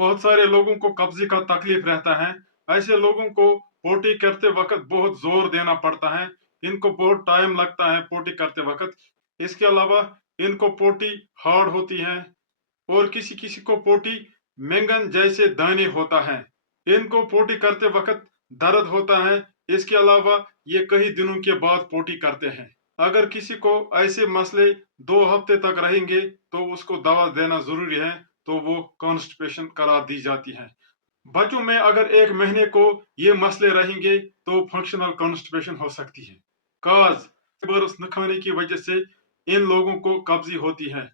बहुत सारे लोगों को कब्ज़े का तकलीफ रहता है। ऐसे लोगों को पोटी करते वक़्त बहुत ज़ोर देना पड़ता है। इनको बहुत टाइम लगता है पोटी करते वक़्त। इसके अलावा इनको पोटी हार्ड होती है और किसी-किसी को पोटी बैंगन जैसे दाने होता है। इनको पोटी करते वक़्त दर्द होता है। इसके अलावा ये कई दिनों के बाद पोटी करते हैं। अगर किसी को ऐसे मसले 2 हफ्ते तक रहेंगे, तो उसको दवा देना ज़रूरी है, तो वो कॉन्स्टिपेशन करार दी जाती है। बच्चों में अगर 1 महीने को ये मसले रहेंगे, तो फंक्शनल कॉन्स्टिपेशन हो सकती है। काज़ बरस न खाने की वजह से इन लोगों को कब्ज़ी होती है।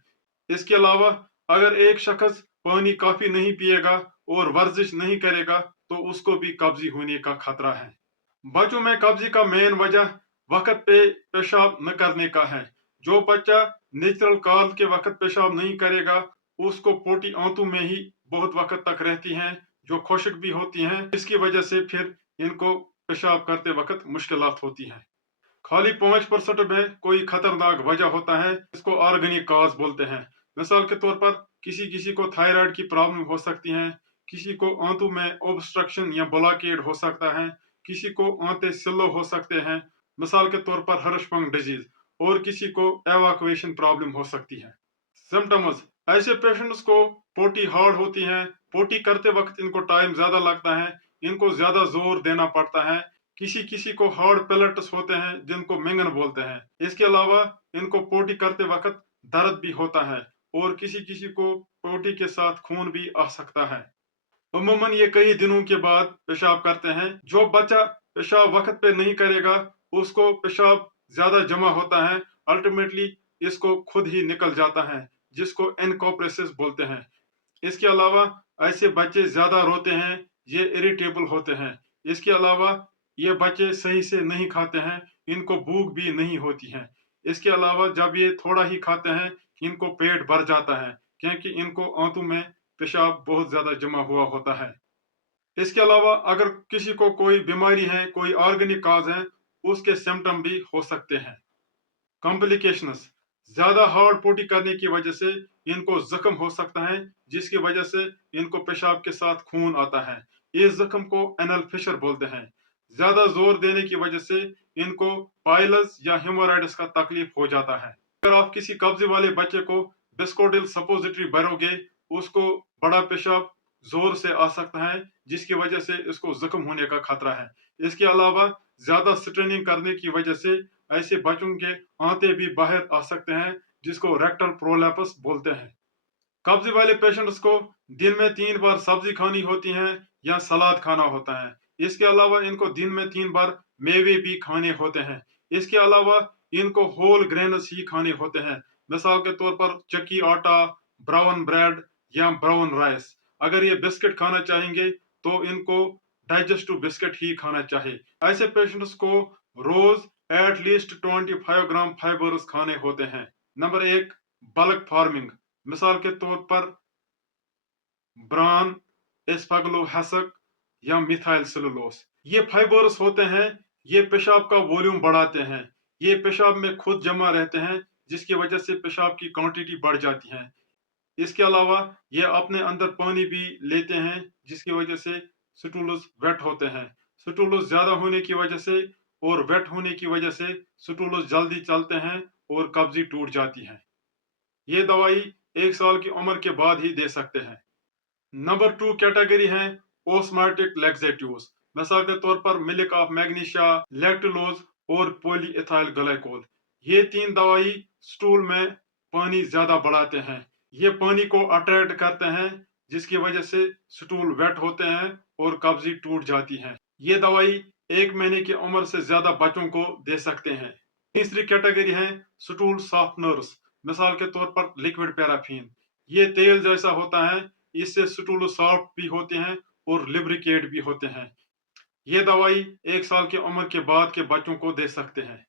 इसके अलावा अगर एक शख्स पानी काफ़ी नहीं पिएगा और वर्जिश नहीं करेगा, तो उसको भी कब्ज़ी होने का खतरा है। बच्चों में कब्ज़ी का मेन वजह वक़्त पे पेशाब न करने का है। जो बच्चा नेचुरल कॉज के वक़्त पेशाब नहीं करेगा, उसको पोटी आंतों में ही बहुत वक़्त तक रहती हैं, जो खुश्क भी होती हैं। इसकी वजह से फिर इनको पेशाब करते वक़्त मुश्किलात होती हैं। खाली 5% में कोई खतरनाक वजह होता है, इसको ऑर्गेनिक कॉज बोलते हैं। मिसाल के तौर पर किसी-किसी को थायराइड की प्रॉब्लम हो सकती है, किसी को आंतों में ऑब्स्ट्रक्शन या ब्लॉकेड हो सकता है, किसी को आंतें सिलो हो सकते हैं, मिसाल के तौर पर हर्षफंग डिजीज, और किसी को एवाक्यूएशन प्रॉब्लम हो सकती है। सिम्टम्स, ऐसे पेशेंट्स को पोटी हार्ड होती है, पोटी करते वक्त इनको टाइम ज्यादा लगता है, इनको ज्यादा जोर देना पड़ता है, किसी किसी को हार्ड पेलेट्स होते हैं जिनको मिंगन बोलते हैं। इसके अलावा इनको पोटी करते वक्त दर्द भी होता है और किसी किसी को पोटी के साथ खून भी आ सकता है। अमूमन ये कई दिनों के बाद पेशाब करते हैं। जो बच्चा पेशाब वक्त पे नहीं करेगा, उसको पेशाब ज्यादा जमा होता है, अल्टीमेटली इसको खुद ही निकल जाता है, जिसको एनकोप्रेसिस बोलते हैं। इसके अलावा ऐसे बच्चे ज्यादा रोते हैं, ये इरिटेबल होते हैं। इसके अलावा ये बच्चे सही से नहीं खाते हैं, इनको भूख भी नहीं होती है। इसके अलावा जब ये थोड़ा ही खाते हैं, इनको पेट भर जाता है, क्योंकि इनको आंतों में पेशाब बहुत ज्यादा जमा हुआ होता है। इसके अलावा अगर किसी को कोई बीमारी है, कोई ऑर्गेनिक काज है, उसके सिम्टम भी हो सकते हैं। कॉम्प्लिकेशंस, ज्यादा हार्ड पोटी करने की वजह से इनको जख्म हो सकता है, जिसकी वजह से इनको पेशाब के साथ खून आता है। इस जख्म को एनल फिशर बोलते हैं। ज्यादा जोर देने की वजह से इनको पाइल्स या हेमोराइड्स का तकलीफ हो जाता है। अगर आप किसी कब्जे वाले बच्चे को बिस्कोडिल सपोजिटरी भरोगे, उसको बड़ा पेशाब जोर से आ सकता है, जिसकी वजह से इसको जख्म होने का खतरा है। इसके अलावा ज्यादा स्ट्रेनिंग करने की वजह से ऐसे बच्चों के आंते भी बाहर आ सकते हैं, जिसको रेक्टल प्रोलैप्स बोलते हैं। कब्ज वाले पेशेंट्स को दिन में 3 बार सब्जी खानी होती है या सलाद खाना होता है। इसके अलावा इनको दिन में 3 बार मेवे भी खाने होते हैं। इसके अलावा इनको होल ग्रेन्स ही खाने होते हैं। मिसाल के तौर पर चक्की आटा, ब्राउन ब्रेड या ब्राउन राइस। अगर ये बिस्किट खाना चाहेंगे, तो इनको डाइजेस्टिव बिस्किट ही खाना चाहिए। ऐसे पेशेंट्स को रोज एटलीस्ट 25 ग्राम फाइबर्स खाने होते हैं। Number 1, bulk farming. मिसाल के तौर पर ब्रान, एस्पाग्लोहैसक या मिथाइल सेलुलोस। ये फाइबर्स होते हैं, ये पेशाब का वॉल्यूम बढ़ाते हैं। ये पेशाब में खुद जमा रहते हैं, जिसकी वजह से पेशाब की क्वांटिटी बढ़ जाती है। इसके अलावा ये अपने अंदर पानी भी लेते हैं, जिसकी वजह से स्टूल्स वेट होते हैं। स्टूल्स ज्यादा होने की वजह से और वेट होने की वजह से स्टूल्स जल्दी चलते हैं और कब्जी टूट जाती है। ये दवाई 1 साल की उम्र के बाद ही दे सकते हैं। नंबर 2 कैटेगरी है ओस्मोटिक लैक्सेटिव्स। मिसाल के तौर पर मिल्क ऑफ मैग्नीशिया, लैक्टुलोज और पॉलीइथाइल ग्लाइकोल। ये 3 दवाई स्टूल में पानी ज्यादा बढ़ाते हैं। ये पानी को अट्रैक्ट करते हैं, जिसकी वजह से स्टूल वेट होते हैं और कब्जी टूट जाती है। ये दवाई 1 महीने की उम्र से ज्यादा बच्चों को दे सकते हैं। तीसरी कैटेगरी है स्टूल सॉफ्टनर्स। मिसाल के तौर पर लिक्विड पैराफिन। ये तेल जैसा होता है, इससे स्टूल सॉफ्ट भी होते हैं और लिब्रिकेट भी होते हैं। ये दवाई 1 साल की उम्र के बाद के बच्चों को दे सकते हैं।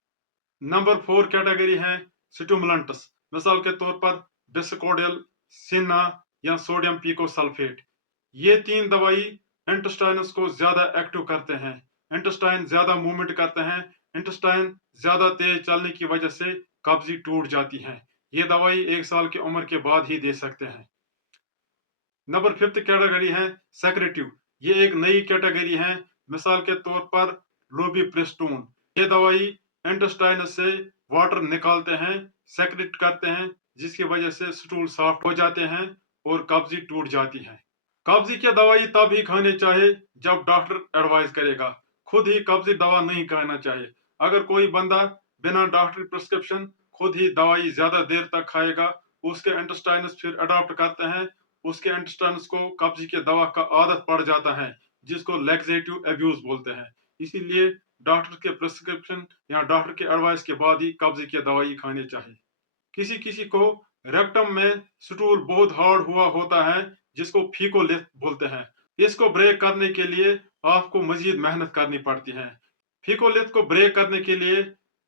नंबर 4 कैटेगरी है स्टिमुलेंट्स। मिसाल के तौर पर बिस्कोडिल, सिन्ना या सोडियम पिकोसल्फेट। ये 3 दवाई इंटेस्टाइन्स को ज्यादा एक्टिव करते हैं। इंटेस्टाइन ज्यादा मूवमेंट करते हैं। इंटेस्टाइन ज्यादा तेज चलने की वजह से कब्जी टूट जाती है। ये दवाई 1 साल की उम्र के बाद ही दे सकते हैं। नंबर 5th कैटेगरी है सेक्रेटिव। ये एक नई कैटेगरी है। मिसाल के तौर पर लोबिप्रिस्टोन। ये दवाई इंटेस्टाइन से वाटर निकालते हैं, सेक्रेट करते हैं, जिसकी वजह से स्टूल सॉफ्ट हो जाते हैं और कब्जी टूट जाती है। कब्जी की दवाई तब ही खानी चाहिए जब डॉक्टर एडवाइस करेगा। खुद ही कब्जी दवा नहीं खाना चाहिए। अगर कोई बंदा बिना डॉक्टर प्रिस्क्रिप्शन खुद ही दवाई ज्यादा देर तक खाएगा, उसके इंटेस्टाइन्स फिर अडॉप्ट करते हैं, उसके इंटेस्टाइन्स को कब्जी की दवा का आदत पड़ जाता है, जिसको लैक्सेटिव एब्यूज बोलते हैं। इसीलिए डॉक्टर के प्रिस्क्रिप्शन या डॉक्टर के एडवाइस के बाद ही कब्जी की दवाई खानी चाहिए। किसी किसी को रेक्टम में स्टूल बहुत हार्ड हुआ होता है, जिसको फीकोलिथ बोलते हैं। इसको ब्रेक करने के लिए आपको मजीद मेहनत करनी पड़ती है। फीकोलिथ को ब्रेक करने के लिए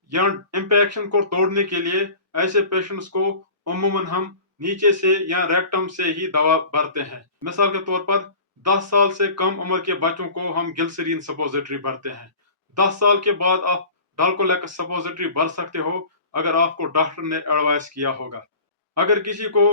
या इंफेक्शन को तोड़ने के लिए ऐसे पेशेंट्स को अमूमन हम नीचे से या रेक्टम से ही दवा भरते हैं। मिसाल के तौर पर 10 साल से कम उम्र के बच्चों को हम ग्लिसरीन सपोजिटरी भरते हैं। 10 साल के बाद आप डाल्कोलेक्स सपोजिटरी भर सकते हो अगर आपको डॉक्टर ने एडवाइस किया होगा। अगर किसी को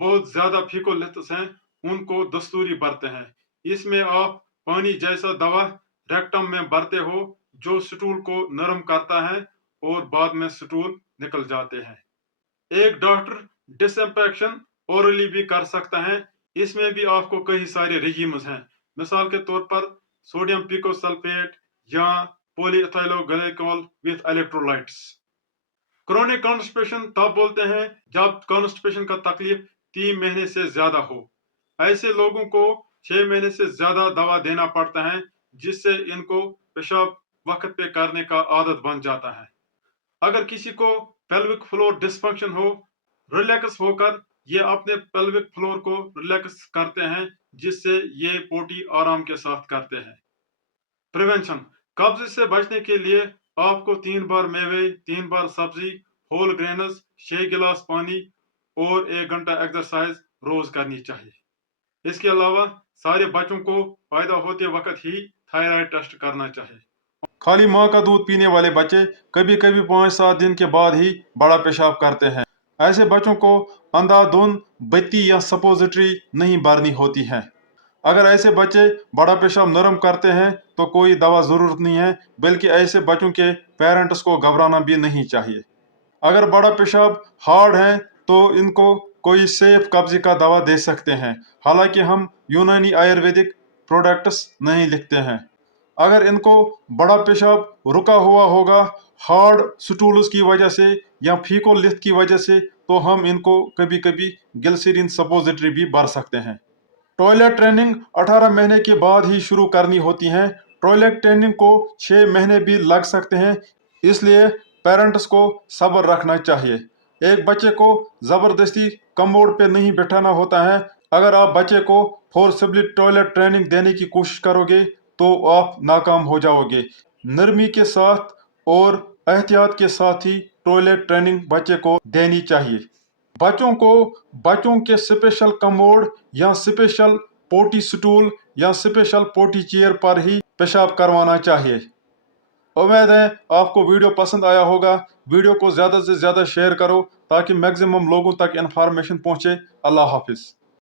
बहुत ज्यादा फीकोलिथ्स हैं, उनको दस्तूरी भरते हैं। इसमें आप पानी जैसा दवा रेक्टम में भरते हो, जो स्टूल को नरम करता है और बाद में स्टूल निकल जाते हैं। एक डॉक्टर डिसइंफेक्शन ओरली भी कर सकता है। इसमें भी आपको कई सारे रेजिम्स हैं। मिसाल के तौर पर सोडियम पिकोसल्फेट या पॉलीइथाइलोग्लाइकोल विथ इलेक्ट्रोलाइट्स। क्रोनिक कॉन्स्टिपेशन तब बोलते हैं जब कॉन्स्टिपेशन का तकलीफ 3 महीने से ज्यादा हो। ऐसे लोगों को 6 महीने से ज्यादा दवा देना पड़ता है, जिससे इनको पेशाब वक्त पे करने का आदत बन जाता है। अगर किसी को पेल्विक फ्लोर डिस्फंक्शन हो, रिलैक्स होकर ये अपने पेल्विक फ्लोर को रिलैक्स करते हैं, जिससे ये पोटी आराम के साथ करते हैं। प्रिवेंशन। कब्ज से बचने के लिए आपको 3 बार मेवे, 3 बार सब्जी, होल ग्रेन्स, 6 गिलास पानी और 1 घंटा एक्सरसाइज रोज करनी चाहिए। इसके अलावा सारे बच्चों को पैदा होते वक्त ही थायराइड टेस्ट करना चाहिए। खाली माँ का दूध पीने वाले बच्चे कभी कभी 5-7 दिन के बाद ही बड़ा पेशाब करते हैं। ऐसे बच्चों को अंधाधुंध बत्ती या सपोजिटरी नहीं भरनी होती है। अगर ऐसे बच्चे बड़ा पेशाब नरम करते हैं तो कोई दवा जरूरत नहीं है, बल्कि ऐसे बच्चों के पेरेंट्स को घबराना भी नहीं चाहिए। अगर बड़ा पेशाब हार्ड है तो इनको कोई सेफ कब्जे का दवा दे सकते हैं। हालांकि हम यूनानी आयुर्वेदिक प्रोडक्ट्स नहीं लिखते हैं। अगर इनको बड़ा पेशाब रुका हुआ होगा हार्ड स्टूल्स की वजह से या फीकोलिथ की वजह से, तो हम इनको कभी कभी ग्लिसरीन सपोजिटरी भी भर सकते हैं। टॉयलेट ट्रेनिंग 18 महीने के बाद ही शुरू करनी होती है। टॉयलेट ट्रेनिंग को 6 महीने भी लग सकते हैं, इसलिए पेरेंट्स को सब्र रखना चाहिए। एक बच्चे को जबरदस्ती कमोड पे नहीं बिठाना होता है। अगर आप बच्चे को फोर्सबली टॉयलेट ट्रेनिंग देने की कोशिश करोगे तो आप नाकाम हो जाओगे। नरमी के साथ और एहतियात के साथ ही टॉयलेट ट्रेनिंग बच्चे को देनी चाहिए। बच्चों को बच्चों के स्पेशल कमोड या स्पेशल पोटी स्टूल या स्पेशल पोटी चेयर पर ही पेशाब करवाना चाहिए। उम्मीद है आपको वीडियो पसंद आया होगा। वीडियो को ज़्यादा से ज़्यादा शेयर करो ताकि मैक्सिमम लोगों तक इन्फॉर्मेशन पहुँचे। अल्लाह हाफिज़।